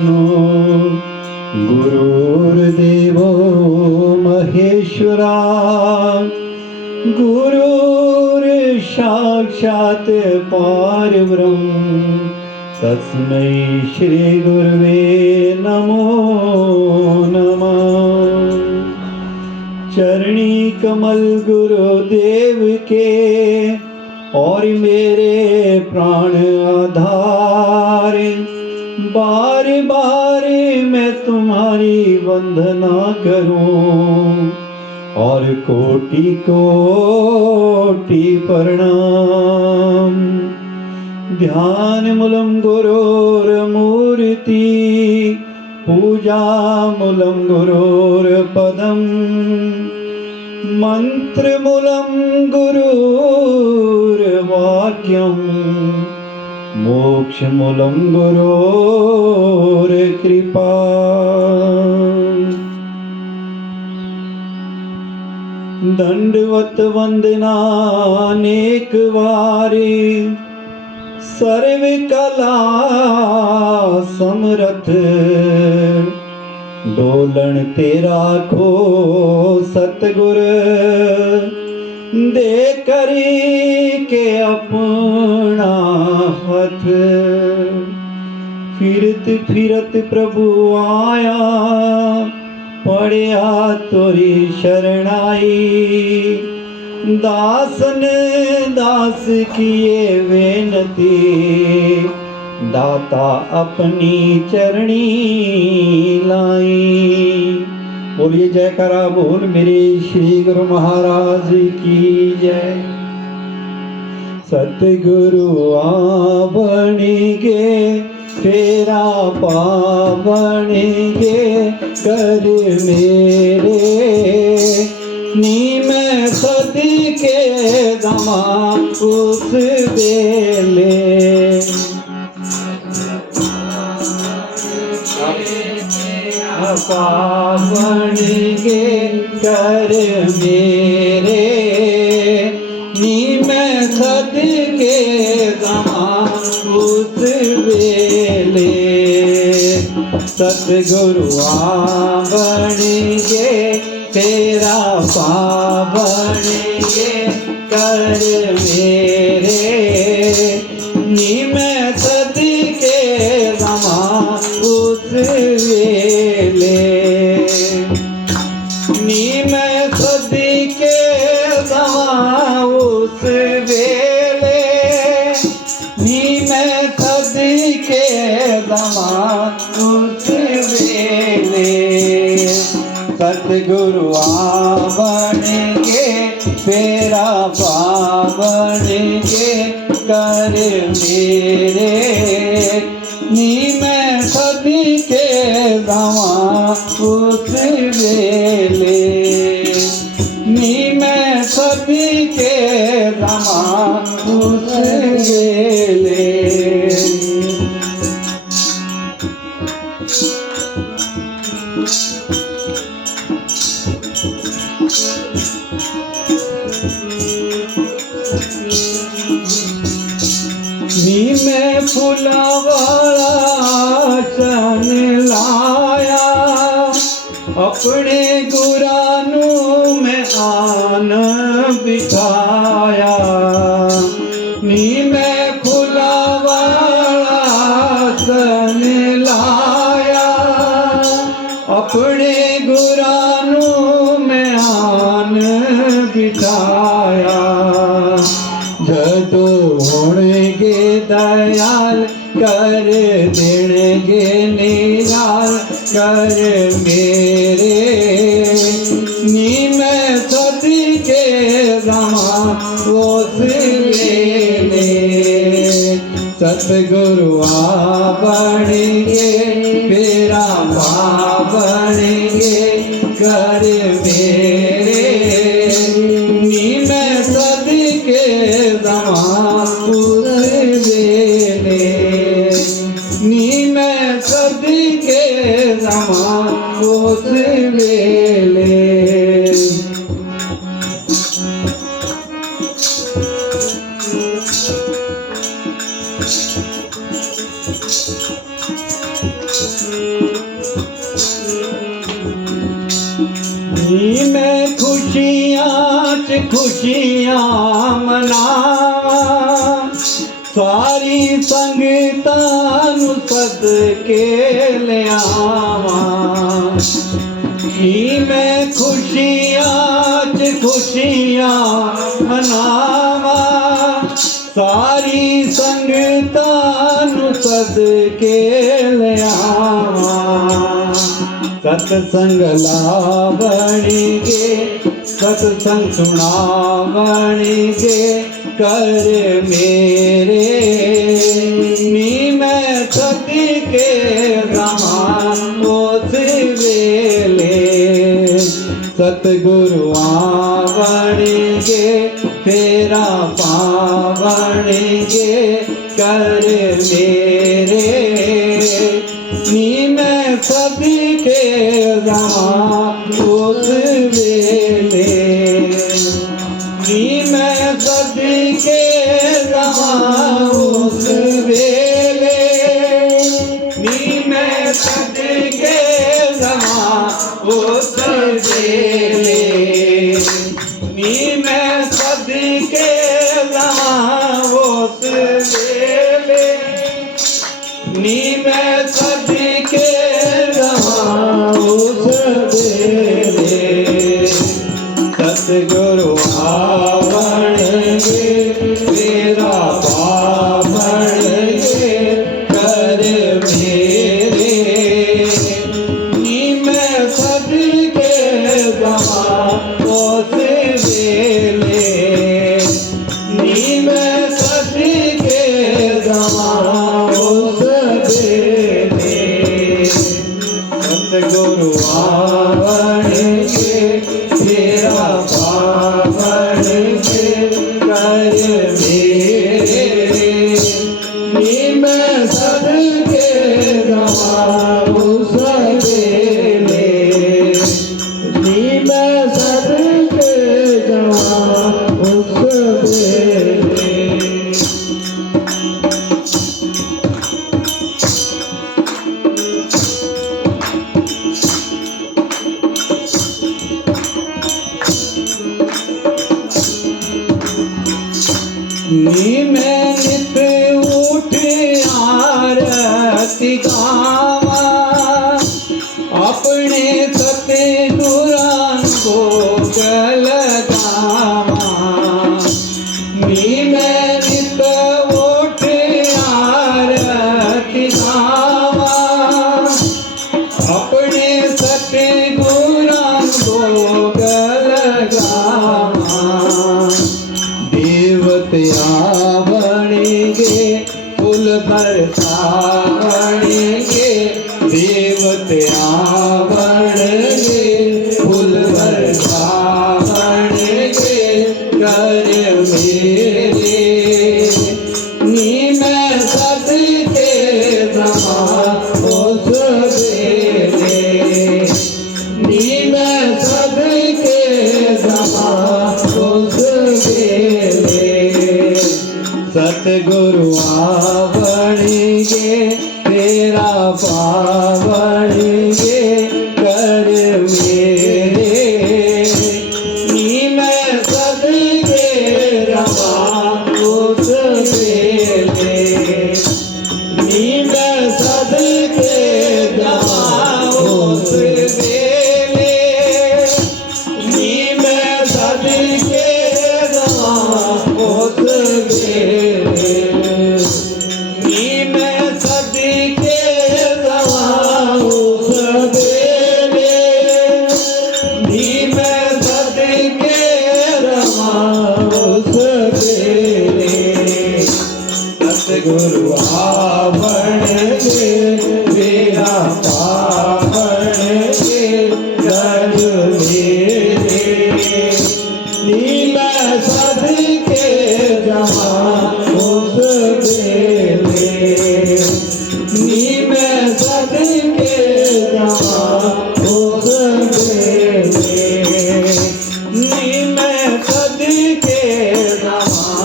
विष्णु गुरुर्देवो महेश्वरा गुरुर्साक्षात् परब्रह्म तस्मै श्री गुरुवे नमो नमः। चरणी कमल गुरुदेव के और मेरे प्राण आधार, बार बार मैं तुम्हारी वंदना करूं और कोटि कोटि प्रणाम। ध्यान मूलम गुरोर्मूर्ति, पूजा मूलम गुरोर्पदम, मंत्र मूलम गुरुर्वाक्यम, मोक्ष मूलम गुरोर्कृपा। दंडवत वंदना अनेक वारी, सर्व कला समरथ, डोलन तेरा खो सतगुर, दे करी के अपना हथ। फिरत फिरत प्रभु आया, पड़िया तोरी शरणाई, दासन दास किए बेनती, दाता अपनी चरणी लाई। बोलिए जयकारा बोल मेरे श्री गुरु महाराज की जय। सतगुरु आवणगे तेरा पावणगे, कर मेरे नीम सदी के दमा उस बेले। पावणगे कर मेरे नीम सदी के दमा उस बेले। सतगुरु आवणगे तेरा पावणगे, कर मेरे नीम सदी के दमा उस वेले। नीम सदी के दमा उस वेले, नीम सदी के दमा उस वेले। सतगुरु आवणगे तेरा पावणगे, कर मेरे नीम सदी के दमा उस वेले। नीम सदी के दमा उस वेले। नीम फूला वाला चन लाया, अपने गुरानू में आन बिठाया। नीम फूला वाला चन लाया, अपने गुरानू में आन बिठाया। जदो होणगे दयाल, कर देणगे निराल, कर मेरे नीम सदी के दमा उस वेले। सतगुरु आवणगे तेरा पावणगे, कर मेरे नीम सदी के दमा उस वेले। नीम सदी के दमा उस वेले। खुशियां मनावा सारी संगतां नू सदके लियावा कि मैं खुशियां च खुशियां मनावा सारी संगतां नू सदके लियावा सतसंग लावणगे सतसंग सुनावणगे कर मेरे नी मैं सदके रहां उस वेले सतगुरु आवणगे तेरा पावणगे कर मेरे नी मैं सदके रहां उस वेले नी मैं सदके रहां उस वेले नी मैं सदके रहां उस वेले नी मैं सदके रहां उस वेले नी मैं सदके रहां उस वेले सतगुरु आवणगे तेरा पावणगे कर मेरे नी मैं सदके रहां उस वेले नी मैं सदके रहां उस वेले सतगुरु आवणगे तेरा पावणगे कर मेरे नी मैं सदके रहां उस वेले नी मैं सदके रहां उस वेले नी मैं नित उठ आरती गावा अपने सतगुरां भोग लगावा नी मैं नित उठ आरती गावा अपने सतगुरां भोग लगावा देवते आवणगे फूल बरसावणगे देवते आवणगे फूल बरसावणगे कर मेरे नी मैं सदके रहां उस वेले नी मैं सदके रहां उस वेले सतगुरु आवणगे तेरा पावणगे कर मेरे नी मैं सदके रहां उस वेले नी मैं सदके रहां उस वेले नी मैं सदके रहां उस वेले नी मैं सदके रहां उस वेले नी मैं सदके रहां उस वेले सतगुरु आवणगे तेरा पावणगे कर मेरे नी मैं सदके रहां